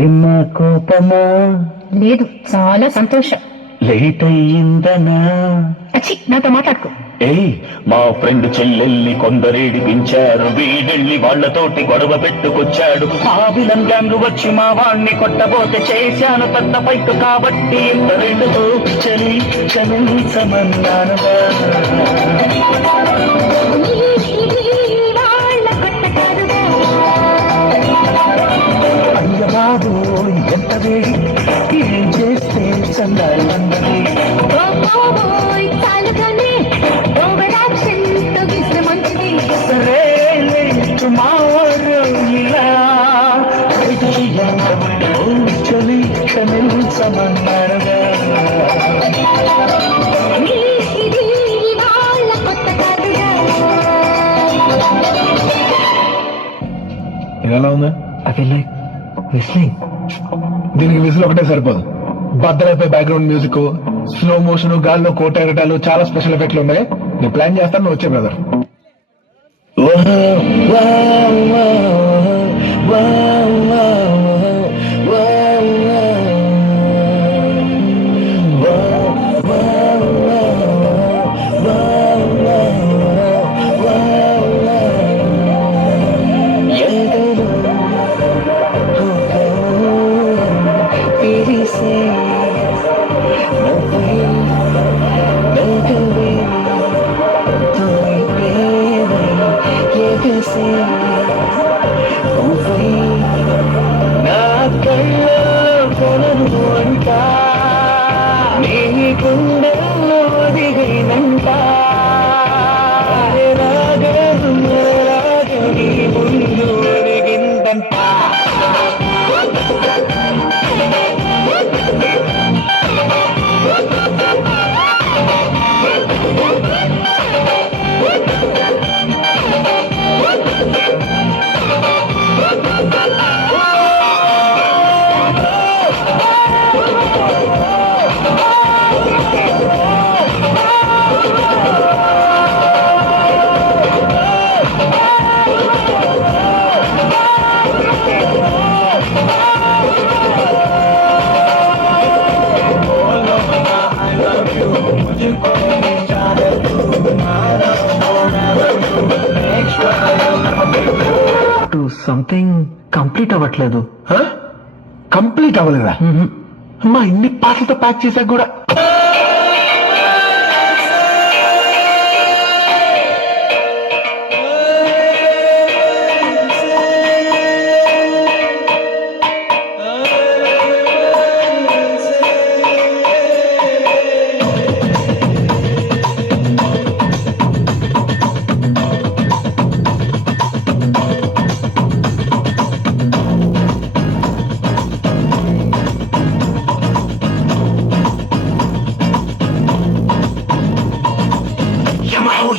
ఏమా కోపమా? లేదు, చాలా సంతోషం. లేట్ అయ్యిందనా? అచ్చి, నాతో మాట్లాడుకో. ఏయ్, మా ఫ్రెండ్ చెల్లెల్ని కొందరేడిపించారు, వీడెళ్ళి వాళ్లతోటి గొడవ పెట్టుకొచ్చాడు. ఆ విలన్ గ్యాంగ్ వచ్చి మా వాణ్ణి కొట్టబోతే చేశాను పెద్ద ఫైట్ కాబట్టి ఇంత రేటుతో చలి క్షమించమన్నానుగా. అయ్య బాబు ఎంత వేడి, ఏం చేస్తే చందాలి అందరి. చలి క్షమించమన్నారుగా. ఎలా ఉంది? దీనికి విజిల్ ఒకటే సరిపోదు. బద్దలైపోయి బ్యాక్గ్రౌండ్ మ్యూజిక్, స్లో మోషన్, గాల్లో కోట ఎగటాలు, చాలా స్పెషల్ ఎఫెక్ట్లు ఉన్నాయి. నేను ప్లాన్ చేస్తాను, నువ్వు వచ్చే బ్రదర్. సంథింగ్ కంప్లీట్ అవ్వట్లేదు. కంప్లీట్ అవ్వలేదా? అమ్మా, ఇన్ని పాటలతో ప్యాక్ చేశాక కూడా.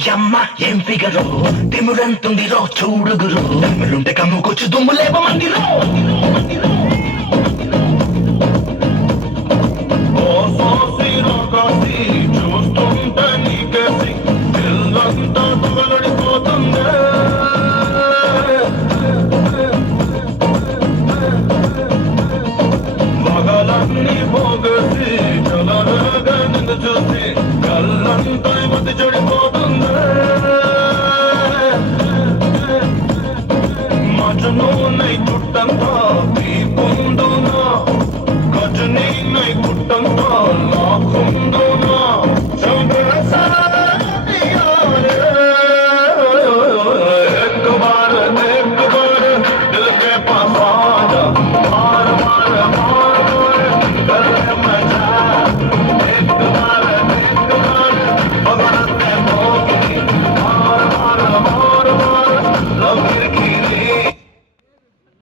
యమ్మ ఏం ఫిగరో, తిమురంతుందిరో చూడుగురు, దమ్ములుంటే కమ్ముకొచ్చు దుమ్ము లేపమందిరో. చూస్తుంటే నీకేసి ఇల్లంతా తుగలడిపోతుంది. మగలన్నీ పోగేసి చలనగా నిన్ను చూసి కళ్ళంతా మతి చెడిపోతుంది. మజను నై చుట్టంతా